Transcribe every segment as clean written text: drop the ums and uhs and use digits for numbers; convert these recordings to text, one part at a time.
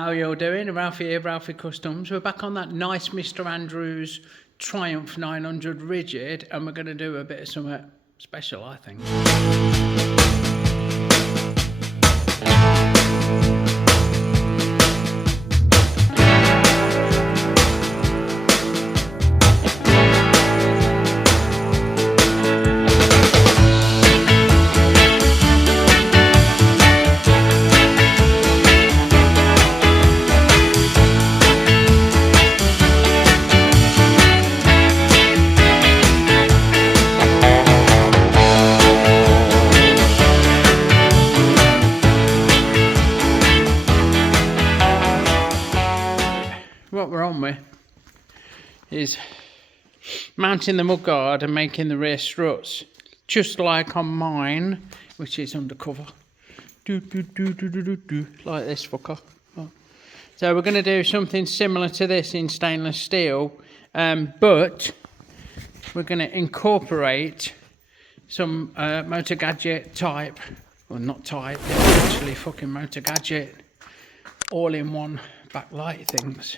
How you all doing? Ralphy here, Ralphy Customs. We're back on that nice Mr. Andrews Triumph 900 Rigid, and we're going to do a bit of something special, I think. What we're on with is mounting the mudguard and making the rear struts, just like on mine, which is undercover. Like this fucker. So we're going to do something similar to this in stainless steel, but we're going to incorporate some Moto Gadget type, well not type, they're actually fucking Moto Gadget all-in-one backlight things.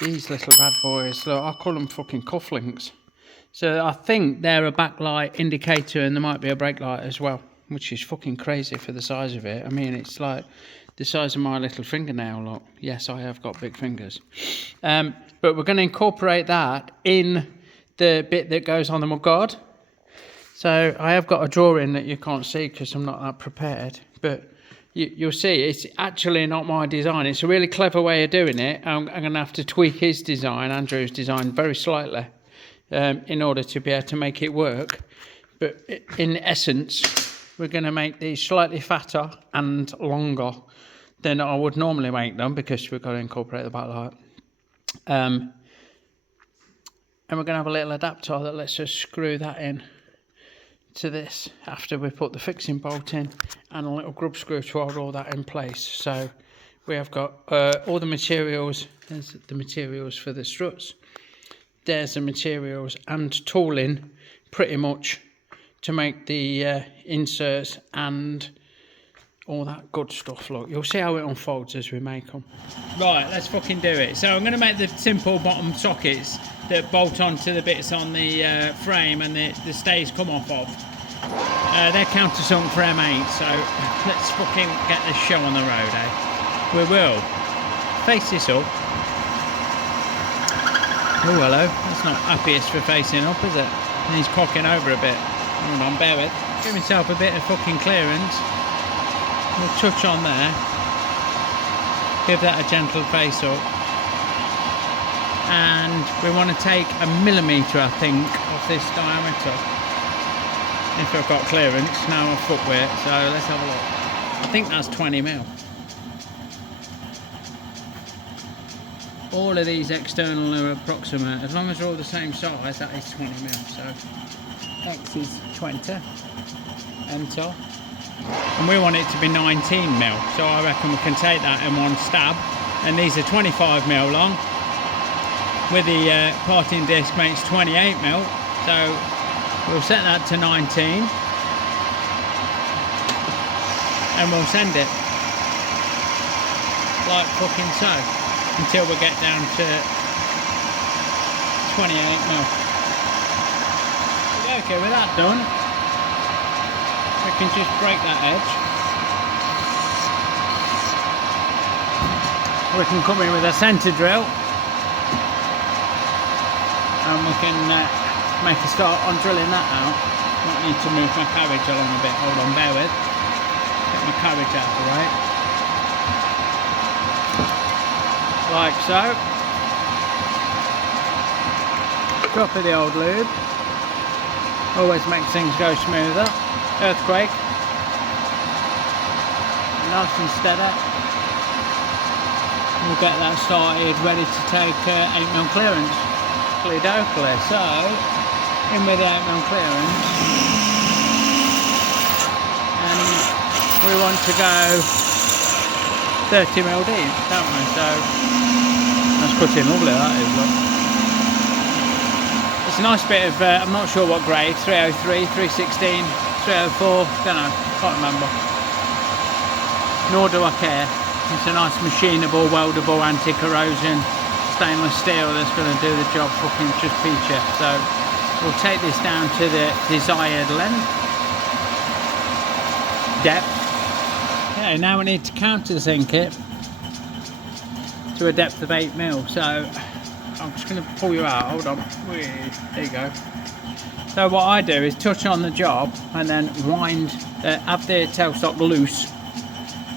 These little bad boys, look, I call them fucking cufflinks. So I think they're a backlight indicator, and there might be a brake light as well, which is fucking crazy for the size of it. I mean, it's like the size of my little fingernail, look. Yes, I have got big fingers. But we're going to incorporate that in the bit that goes on the mudguard. So I have got a drawing that you can't see because I'm not that prepared, but you'll see it's actually not my design. It's a really clever way of doing it. I'm going to have to tweak his design, Andrew's design, very slightly in order to be able to make it work. But in essence, we're going to make these slightly fatter and longer than I would normally make them, because we've got to incorporate the backlight. And we're going to have a little adapter that lets us screw that in to this after we put the fixing bolt in, and a little grub screw to hold all that in place. So we have got all the materials. There's the materials for the struts, there's the materials and tooling pretty much to make the inserts and all that good stuff. Look, you'll see how it unfolds as we make them. Right, let's fucking do it. So I'm going to make the simple bottom sockets that bolt onto the bits on the frame and the stays come off of. They're countersunk for M8, so let's fucking get this show on the road, eh? We will. Face this up. Oh, hello. That's not happiest for facing up, is it? And he's cocking over a bit. Hold on, bear with. Give himself a bit of fucking clearance. We'll touch on there. Give that a gentle face up. And we want to take 1 millimetre, I think, of this diameter. If I've got clearance, now I've footwear, so let's have a look. I think that's 20 mil. All of these external are approximate. As long as they're all the same size, that is 20 mil. So X is 20. Enter. And we want it to be 19 mil. So I reckon we can take that in one stab. And these are 25 mil long. With the parting disc makes 28 mil. So we'll set that to 19. And we'll send it. Like fucking so. Until we get down to 28 mil. Okay, with that done, we can just break that edge. We can come in with a centre drill, and we can make a start on drilling that out. Might need to move my carriage along a bit. Hold on, bear with. Get my carriage out of the way. Like so. Drop of the old lube. Always makes things go smoother. Earthquake. Nice and steady. We'll get that started, ready to take 8mm clearance. Clear. So, in with the 8mm clearance. And we want to go 30mm deep, don't we? So, that's cutting lovely, that is. Look. It's a nice bit of, I'm not sure what grade, 303, 316, 304, don't know, can't remember. Nor do I care. It's a nice machinable, weldable, anti-corrosion stainless steel that's going to do the job fucking just peachy. So we'll take this down to the desired length, depth. Okay, now we need to countersink it to a depth of 8mm. So I'm just going to pull you out. Hold on. There you go. So what I do is touch on the job and then wind, have the tailstock loose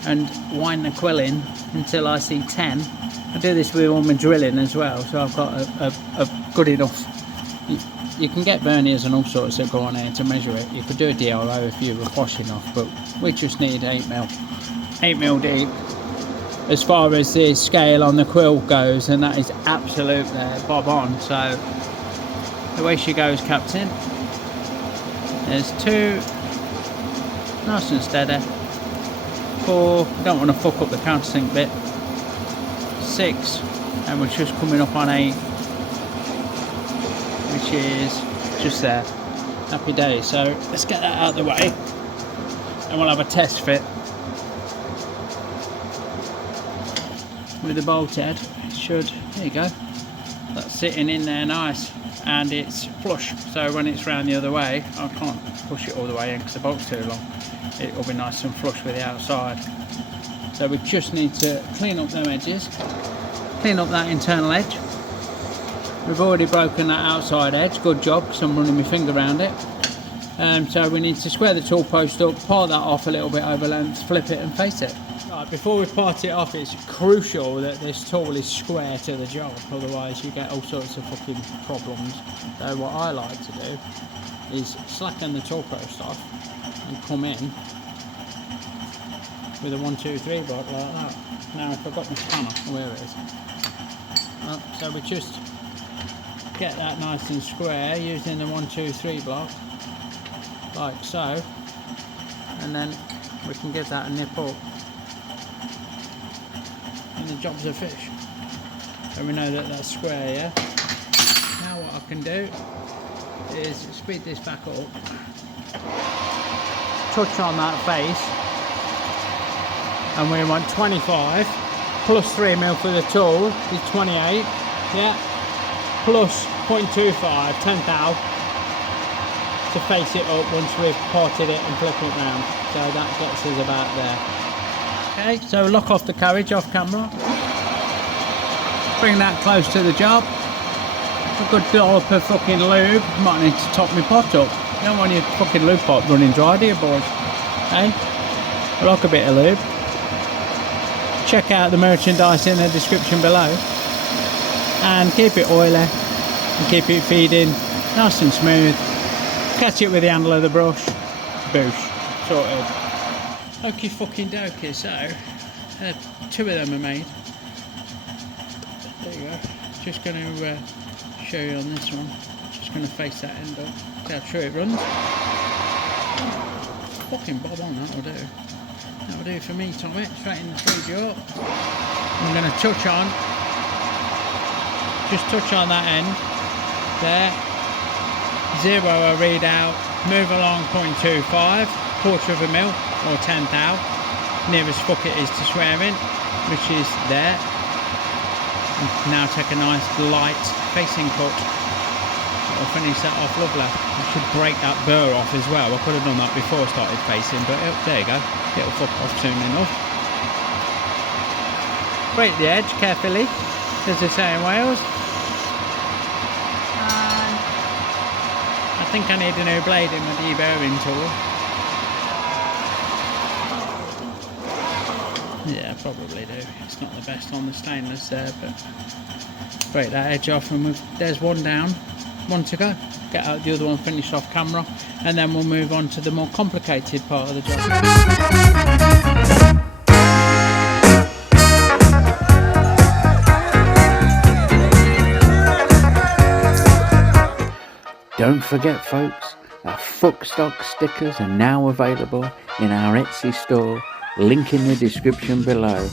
and wind the quill in until I see 10. I do this with all my drilling as well, so I've got a good enough. You can get verniers and all sorts that go on here to measure it. You could do a DRO if you were posh enough, but we just need 8mm. 8mm deep as far as the scale on the quill goes, and that is absolutely bob on. So away she goes, Captain. There's 2, nice and steady. 4, don't want to fuck up the countersink bit. 6, and we're just coming up on 8, which is just there. Happy days. So let's get that out of the way, and we'll have a test fit with the bolt head. Should, there you go. That's sitting in there nice, and it's flush. So when it's round the other way, I can't push it all the way in because the bolt's too long. It will be nice and flush with the outside. So we just need to clean up them edges, clean up that internal edge. We've already broken that outside edge, good job, because I'm running my finger around it. So we need to square the tool post up, part that off a little bit over length, flip it and face it. Right, before we part it off, it's crucial that this tool is square to the job, otherwise you get all sorts of fucking problems. So what I like to do is slacken the tool post off and come in with a 1, 2, 3 block like that. Now if I've got my spanner, where it is. So we just get that nice and square using the 1, 2, 3 block, like so, and then we can give that a nip up, and the job's a fish. So we know that that's square, yeah? Now what I can do is speed this back up, touch on that face, and we want 25 plus 3mm for the tool is 28, yeah, plus 0.25, 10 thou to face it up once we've parted it and flip it round. So that gets us about there. Okay, so lock off the carriage off camera, bring that close to the job, a good dollop of fucking lube. Might need to top my pot up. You don't want your fucking lube pot running dry, do you, boys? Hey, I like a bit of lube. Check out the merchandise in the description below, and keep it oily and keep it feeding nice and smooth. Catch it with the handle of the brush, boosh, sorted. Okie fucking dokie. So 2 of them are made. There you go. Just going to show you on this one. Just going to face that end up. See how true it runs. Fucking bob on, that'll do. That'll do for me, Tommy. Straighten the studio up. I'm going to touch on, just touch on that end there. 0 a readout. Move along 0.25, 1/4 mil or 10 thou. Nearest fuck it is to swearing, which is there. Now take a nice light facing cut. I'll finish that off lovely. I should break that burr off as well. I could have done that before I started facing, but there you go. It'll fuck off soon enough. Break the edge carefully, as they say in Wales. And I think I need a new blade in my deburring tool. Yeah, I probably do. It's not the best on the stainless there, but break that edge off, and there's one down, one to go. Get out the other one finished off camera, and then we'll move on to the more complicated part of the job. Don't forget, folks, our Fuckstock stickers are now available in our Etsy store, link in the description below.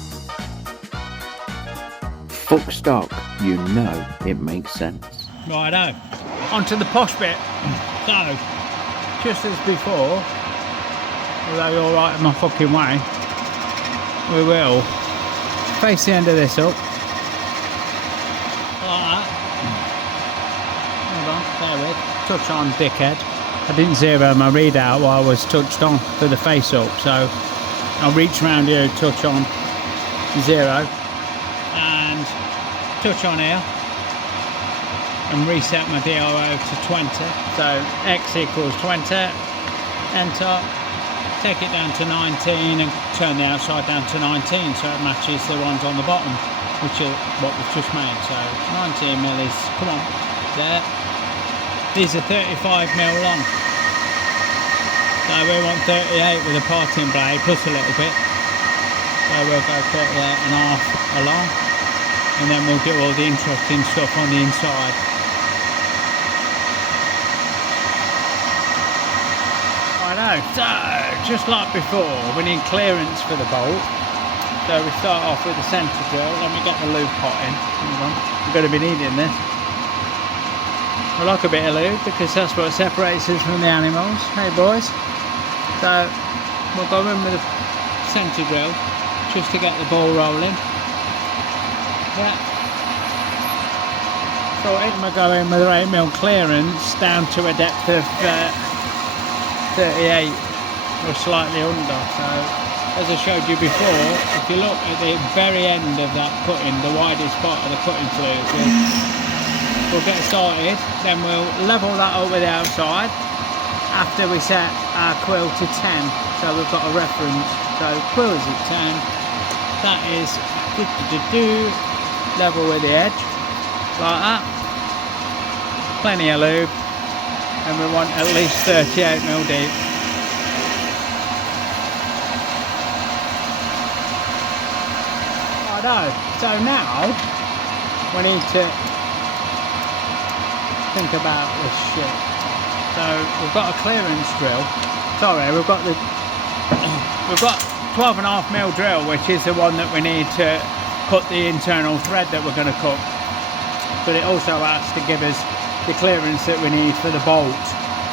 Fuckstock, you know it makes sense. Righto, on to the posh bit. So, just as before, although you're right in my fucking way, we will face the end of this up. Like that. Hold on, bear with. Touch on, dickhead. I didn't zero my readout while I was touched on for the face up, so I'll reach around here, touch on 0 and touch on here and reset my DRO to 20. So X equals 20, enter, take it down to 19 and turn the outside down to 19 so it matches the ones on the bottom, which are what we've just made. So 19mm is, come on, there. These are 35mm long. So we want 38 with a parting blade plus a little bit. So we'll go 38.5 along, and then we'll do all the interesting stuff on the inside. Righto, so just like before, we need clearance for the bolt. So we start off with the centre drill. Let me get the lube pot in. We're going to be needing this. I like a bit of lube because that's what separates us from the animals. Hey boys. So we'll go in with a centre drill just to get the ball rolling. Yeah. So we're going with 8mm clearance down to a depth of 38 or slightly under. So as I showed you before, if you look at the very end of that cutting, the widest part of the cutting fluid, we'll get started, then we'll level that up with the outside after we set our quill to 10. So we've got a reference. So quill is at 10. That is level with the edge, like that. Plenty of lube, and we want at least 38mm deep. Righto. So now we need to think about this shit. So we've got a clearance drill. Sorry, we've got 12.5mm drill, which is the one that we need to cut the internal thread that we're going to cut. But it also has to give us the clearance that we need for the bolt.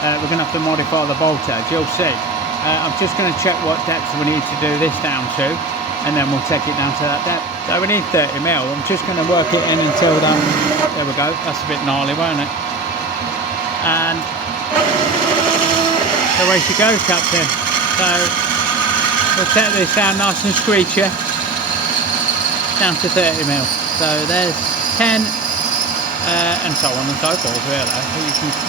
We're going to have to modify the bolt edge, you'll see. I'm just going to check what depth we need to do this down to, and then we'll take it down to that depth. So we need 30mm. I'm just going to work it in until then. There we go. That's a bit gnarly, won't it? And away she goes, Captain. So we'll set this down nice and screechy down to 30mm. So there's 10 and so on and so forth, really.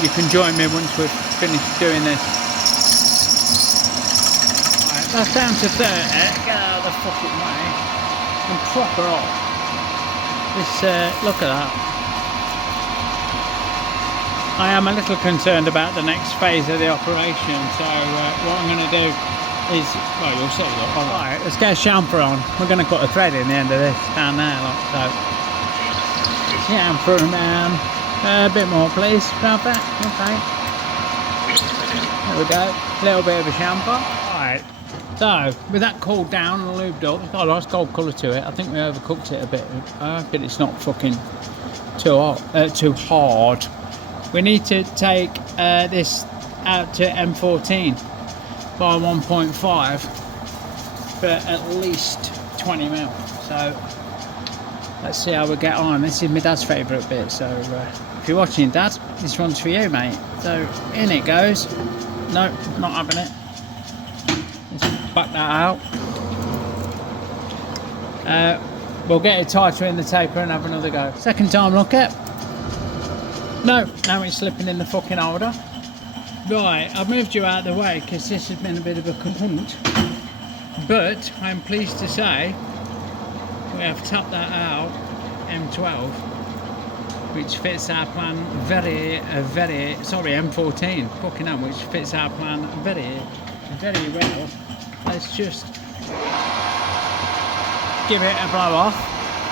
You can join me once we've finished doing this. Right, that's down to 30. Get out of the fucking way and proper off. This look at that. I am a little concerned about the next phase of the operation, so what I'm going to do is, well, you'll see. Alright, let's get a chamfer on. We're going to cut a thread in the end of this down there, look, so chamfer, man. A bit more, please, Ralphy. Okay. There we go. A little bit of a chamfer. Alright, so with that cooled down and lubed up, it's got a nice gold colour to it. I think we overcooked it a bit, but it's not fucking too hard. We need to take this out to M14 by 1.5 for at least 20mm. So let's see how we get on. This is my dad's favourite bit, so if you're watching, Dad, this one's for you, mate. So in it goes. No, not having it. Let's back that out. We'll get it tighter in the taper and have another go. Second time look at. No, now it's slipping in the fucking holder. Right, I've moved you out of the way because this has been a bit of a kahunt. But I'm pleased to say we have tapped that out, M12, which fits our plan sorry, M14, fucking hell, which fits our plan very well. Let's just give it a blow off.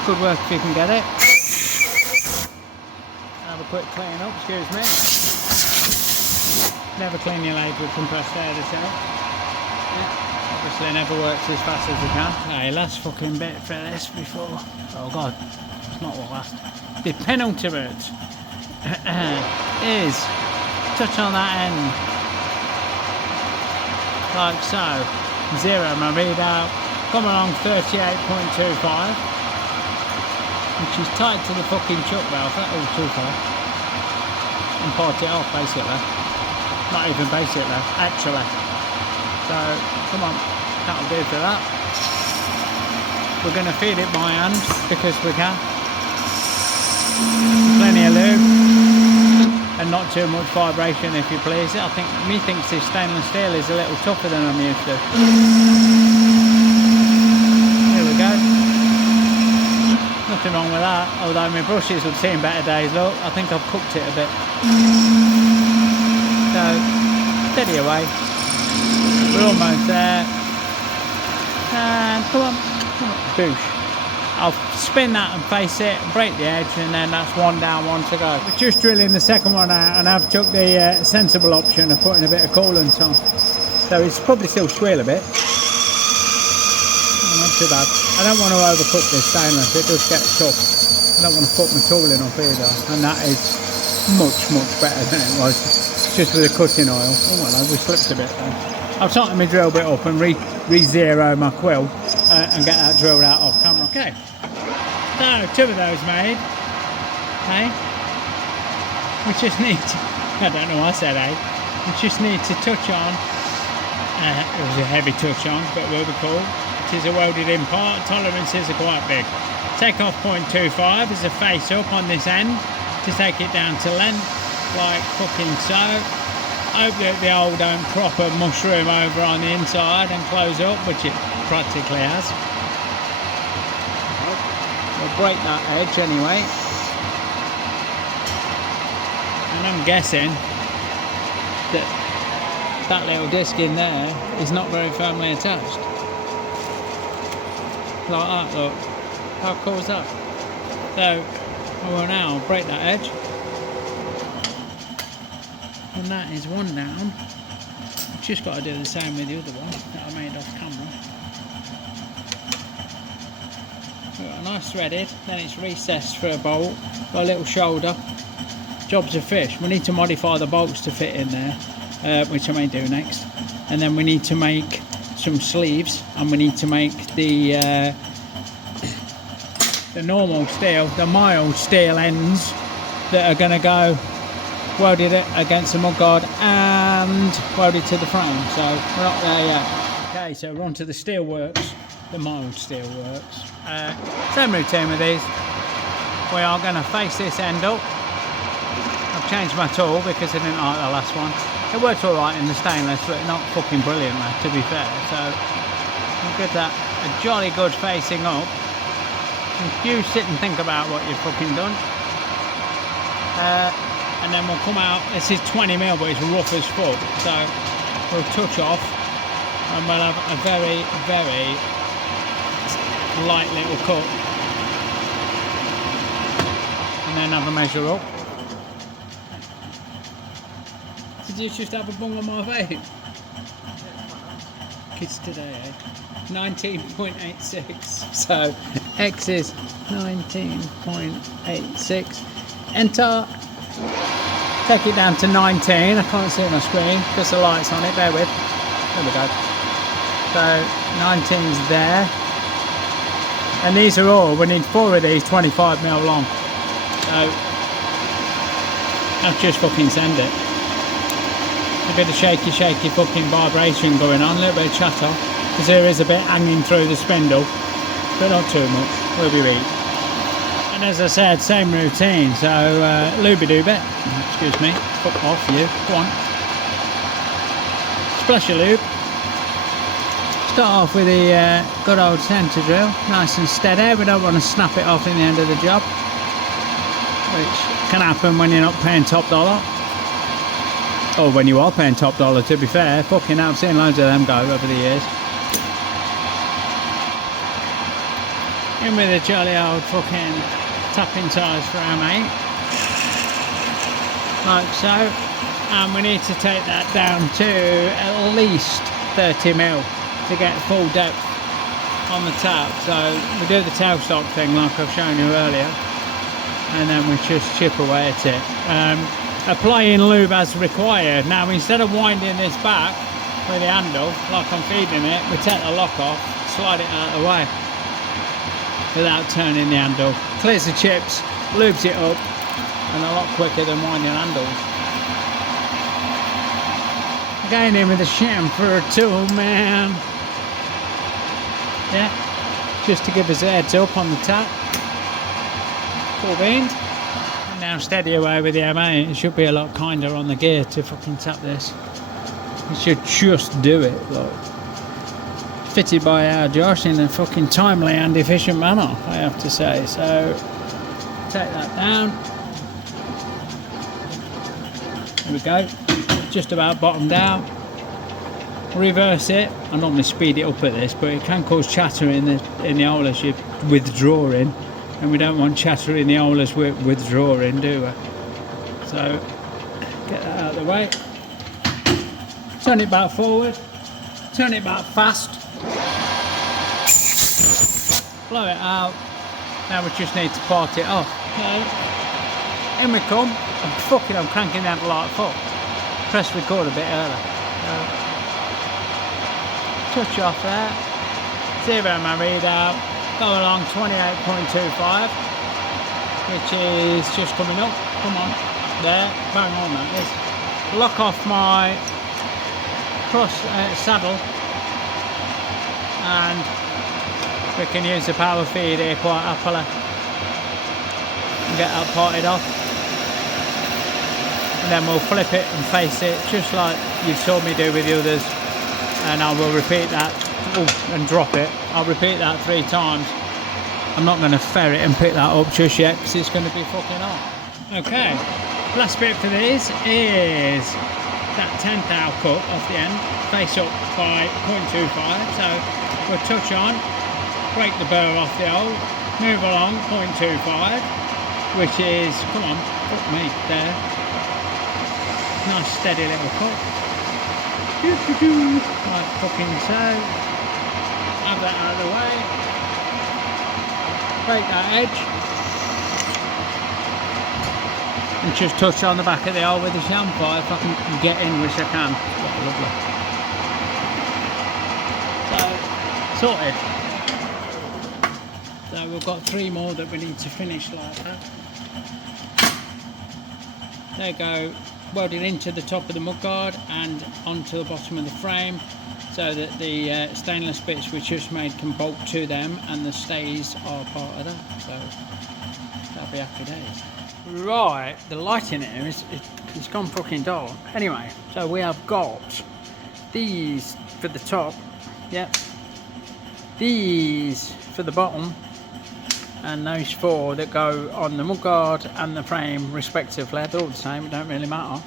Good work if you can get it. Have a quick clean up, excuse me. Never clean your lathe with compressed air, they say. Yeah, obviously it never works as fast as it can. Hey, last fucking bit for this before. Oh god, it's not the last. The penultimate is touch on that end. Like so. 0 my readout. Come along 38.25. which is tied to the fucking chuck valve, that all too far, and part it off basically. Not even basically, actually. So, come on, that'll do for that. We're going to feed it by hand because we can. Plenty of lube and not too much vibration, if you please. I think methinks this stainless steel is a little tougher than I'm used to. There we go. Nothing wrong with that, although my brushes have seen better days. Look, I think I've cooked it a bit. So, steady away. We're almost there. And come on, boosh. I'll spin that and face it, and break the edge, and then that's one down, one to go. We're just drilling the second one out, and I've took the sensible option of putting a bit of coolant on. So it's probably still squeal a bit. Not too bad. I don't want to overcook this stainless, it does get tough. I don't want to put my tooling up either, and that is much better than it was. It's just with the cutting oil. Oh well, we slipped a bit then. I've tightened my drill bit up and re-zero my quill and get that drilled out off camera. Okay, so 2 of those made. Hey, we just need to, I don't know what I said, we just need to touch on, it was a heavy touch on, but it will be cool. It is a welded in part, tolerances are quite big. Take off 0.25 as a face up on this end to take it down to length, like fucking so. Hope that the hole don't proper mushroom over on the inside and close up, which it practically has. We'll break that edge anyway. And I'm guessing that that little disc in there is not very firmly attached. Like that, look. How cool is that? So, I will now break that edge. And that is one down. I've just got to do the same with the other one that I made off camera. We've got a nice threaded, then it's recessed for a bolt, got a little shoulder. Job's a fish. We need to modify the bolts to fit in there, which I may do next. And then we need to make some sleeves, and we need to make the normal steel, the mild steel ends that are going to go welded it against the mudguard and welded to the frame, so we're not there yet. Okay, so we're on to the steel works, the mild steel works. Same routine with these. We are going to face this end up. I've changed my tool because I didn't like the last one. It worked alright in the stainless, but not fucking brilliantly, to be fair. So we'll give that a jolly good facing up. You sit and think about what you've fucking done. And then we'll come out, this is 20mm, but it's rough as fuck, so we'll touch off and we'll have a very light little cut, and then have a measure up. Did you just have a bung on my vape? Kids today, eh? 19.86, so X is 19.86, enter. Take it down to 19. I can't see it on the screen because the light's on it. Bear with. There we go. So 19's there. And these are all, we need 4 of these 25mm long. So I'll just fucking send it. A bit of shaky fucking vibration going on, a little bit of chatter. Because there is a bit hanging through the spindle. But not too much. We'll be right. And as I said, same routine, so looby-dooby, excuse me, fuck off you, go on. Splash your lube. Start off with the good old centre drill, nice and steady. We don't want to snap it off in the end of the job, which can happen when you're not paying top dollar. Or when you are paying top dollar, to be fair. Fucking hell, I've seen loads of them go over the years. In with a jolly old fucking tapping ties for our mate, like so, and we need to take that down to at least 30mm to get full depth on the tap. So we do the tailstock thing like I've shown you earlier, and then we just chip away at it, applying lube as required. Now instead of winding this back with the handle like I'm feeding it, we take the lock off, slide it out of the way. without turning the handle. Clears the chips, lubes it up, and a lot quicker than winding handles. Going in with a chamfer tool, man. Yeah, just to give us a heads up on the tap. Cool beans. And now steady away with the M8. It should be a lot kinder on the gear to fucking tap this. It should just do it, like. Fitted by our Josh in a fucking timely and efficient manner, I have to say. So, take that down. There we go. Just about bottomed out. Reverse it. I normally speed it up at this, but it can cause chatter in the aulers you're withdrawing, and we don't want chatter in the aulers we're withdrawing, do we? So get that out of the way. Turn it back forward. Turn it back fast. Blow it out. Now we just need to part it off. Okay. In we come. I'm cranking the handle like fuck. Press record a bit early. Touch off there. Zero my readout. Go along 28.25, which is just coming up. Come on. There. Bang on that is. Lock off my cross saddle, and we can use the power feed here quite happily and get that parted off. And then we'll flip it and face it just like you've told me do with the others, and I will repeat that. And drop it. I'll repeat that 3 times. I'm not going to ferret and pick that up just yet because it's going to be fucking on. Okay, last bit for this is that 10th thou cut off the end, face up by 0.25. So we'll touch on, break the burr off the hole, move along 0.25, which is, come on, fuck me, there. Nice steady little cut. Like fucking so. Have that out of the way. Break that edge. And just touch on the back of the hole with the chamfer if I can get in, which I can. Oh, lovely. So, sorted. So we've got 3 more that we need to finish like that. There you go. Welded into the top of the mudguard and onto the bottom of the frame, so that the stainless bits we just made can bolt to them, and the stays are part of that. So that'll be happy days. Right, the lighting here it's gone fucking dark. Anyway, so we have got these for the top, yep, these for the bottom, and those 4 that go on the mudguard and the frame respectively. They're all the same, it don't really matter.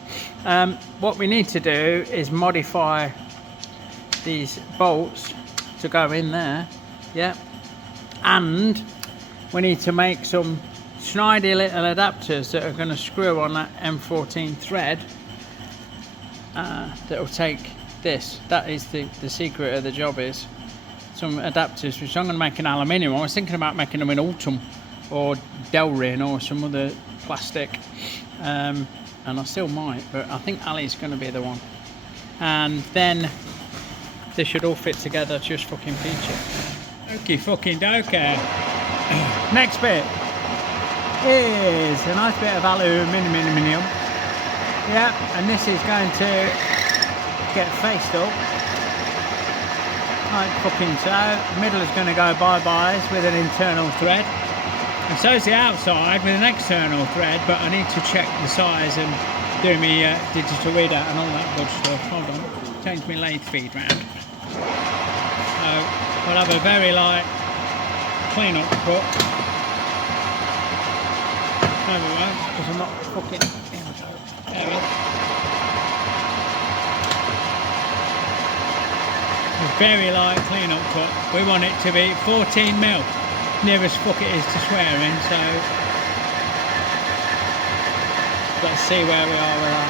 What we need to do is modify these bolts to go in there, yeah, and we need to make some snidey little adapters that are going to screw on that M14 thread that will take this. That is the secret of the job, is some adapters which I'm going to make in aluminium. I was thinking about making them in Ultum or Delrin or some other plastic, and I still might, but I think Ali's going to be the one, and then they should all fit together just fucking feature. Okie fucking dokie. Next bit is a nice bit of aluminium. Yeah, and this is going to get faced up like fucking so. The middle is going to go bye-byes with an internal thread, and so is the outside with an external thread, but I need to check the size and do me digital reader and all that good stuff. Hold on, change my lathe feed round. So we'll have a very light clean up cut. There we go, because I'm not fucking. There we go. There we go. A very light clean up cut. We want it to be 14mm. Near as fuck it is to swearing, so let's see where we are with that.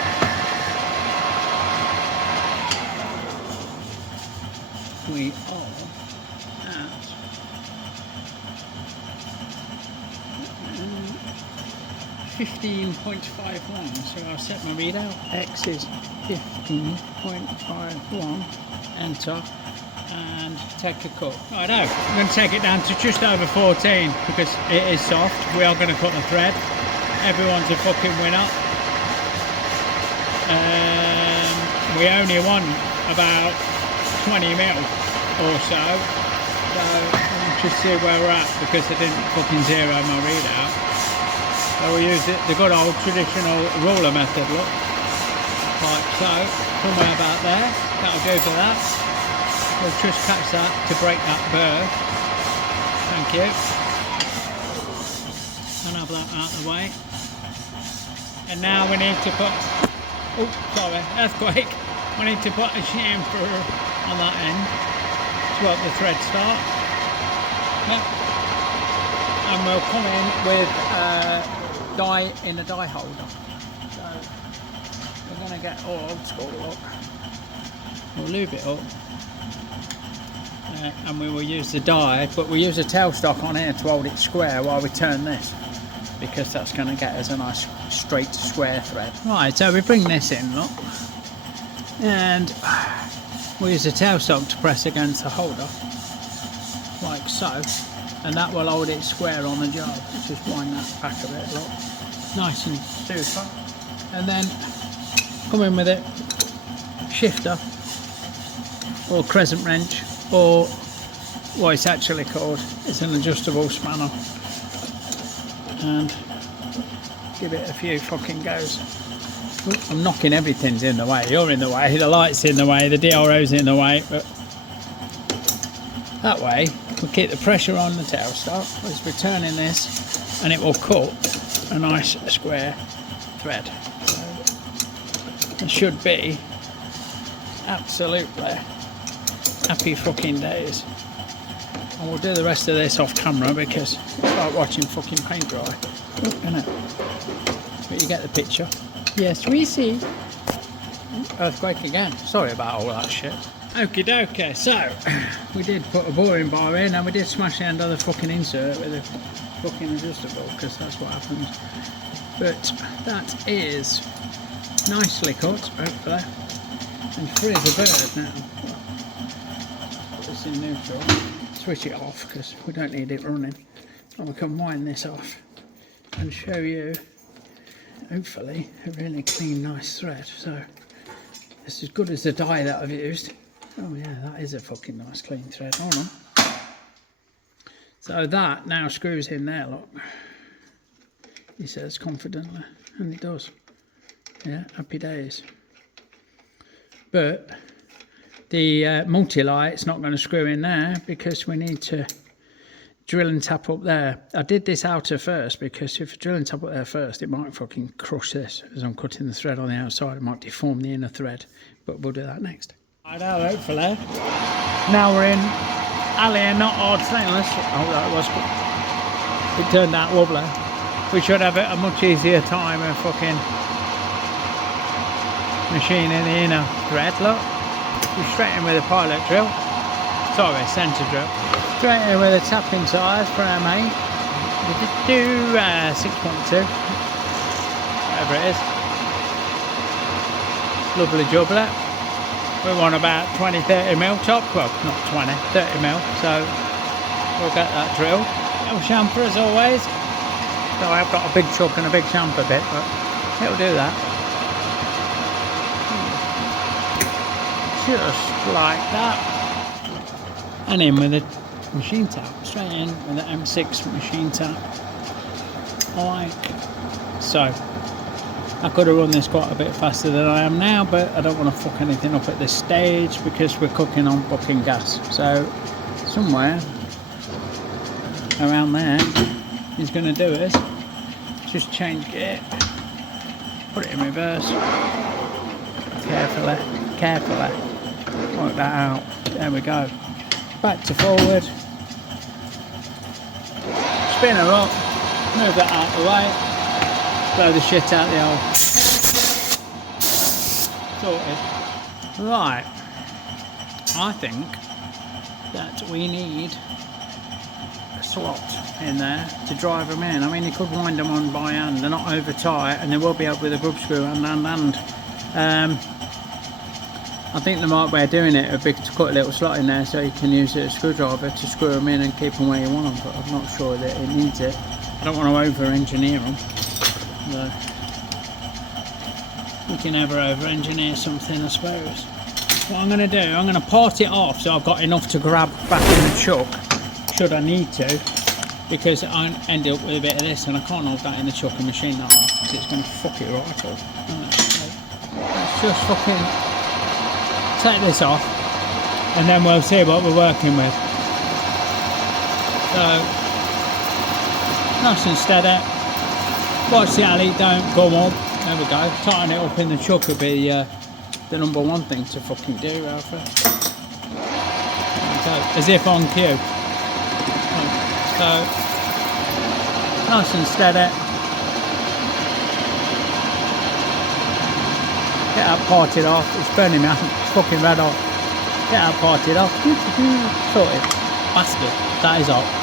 We are at 15.51, so I'll set my readout. X is 15.51, enter, and take a cut. Right, I'm going to take it down to just over 14 because it is soft. We are going to cut the thread. Everyone's a fucking winner. We only want about 20 mil or so. So let's just see where we're at because I didn't fucking zero my readout. So we use the good old traditional ruler method, look. Like so, somewhere about there. That'll go for that. We'll just catch that to break that burr. Thank you. And have that out of the way. And now we need to put, oh sorry, earthquake. We need to put a chamfer on that end to help the thread start. Yep. And we'll come in with dye in a dye holder. So we're going to get old school look. We'll lube it up. And we will use the dye, but we'll use a tailstock on here to hold it square while we turn this, because that's going to get us a nice straight square thread. Right, so we bring this in, look, and we use the tailstock to press against the holder, like so, and that will hold it square on the job. Just wind that back a bit, look, nice and super, and then come in with it, shifter, or crescent wrench, or what it's actually called, it's an adjustable spanner, and give it a few fucking goes. Ooh, I'm knocking everything's in the way. You're in the way, the light's in the way, the DRO's in the way, but that way we'll keep the pressure on the tailstock as we're turning this, and it will cut a nice square thread. So it should be absolutely happy fucking days. And we'll do the rest of this off camera because it's like watching fucking paint dry, isn't it? But you get the picture. Yes, we see. Earthquake again. Sorry about all that shit. Okie dokie, so we did put a boring bar in and we did smash the end of the fucking insert with a fucking adjustable, because that's what happens. But that is nicely cut, hopefully, and free as a bird now. Put this in neutral, switch it off because we don't need it running, and we can wind this off and show you, hopefully, a really clean, nice thread. So it's as good as the dye that I've used. Oh yeah, that is a fucking nice clean thread. Hold on. So that now screws in there, look. He says confidently, and it does. Yeah, happy days. But the multi-light's not going to screw in there because we need to drill and tap up there. I did this outer first because if I drill and tap up there first, it might fucking crush this as I'm cutting the thread on the outside. It might deform the inner thread, but we'll do that next. I know, hopefully. Now we're in allium, not hard stainless. Oh, that was good. It turned out wobbly. We should have a much easier time of fucking machining the inner thread. Look, we straight in with a pilot drill. Sorry, centre drill. Straight in with a tapping size for our mate. We could do 6.2, whatever it is. Lovely jubbler. We want about 20-30 mil top, well not 20, 30 mil, so we'll get that drilled. Little chamfer as always. So I've got a big chuck and a big chamfer bit, but it'll do that. Just like that. And in with a machine tap, straight in with the M6 machine tap, like so. I could have run this quite a bit faster than I am now, but I don't want to fuck anything up at this stage because we're cooking on fucking gas. So somewhere around there he's going to do is just change gear, put it in reverse, carefully, work that out. There we go. Back to forward, spin her up, move that out of the way. Blow the shit out the hole. Sorted. Right. I think that we need a slot in there to drive them in. I mean, you could wind them on by hand. They're not over tight, and they will be up with a grub screw and. I think the right way of doing it would be to cut a little slot in there so you can use it as a screwdriver to screw them in and keep them where you want them, but I'm not sure that it needs it. I don't want to over-engineer them. No. You can never over-engineer something, I suppose. What I'm going to do, I'm going to part it off so I've got enough to grab back in the chuck, should I need to, because I end up with a bit of this and I can't hold that in the chuck and machine that off because it's going to fuck it right up. Let's just fucking take this off and then we'll see what we're working with. So, nice and steady. Watch the alley don't go up. There we go. Tighten it up in the chuck would be the number one thing to fucking do, Ralphy. So, as if on cue. So, nice and steady. Get that parted off. It's burning me out. It's fucking red hot. Get that parted off. Sorted. Bastard. That is hot.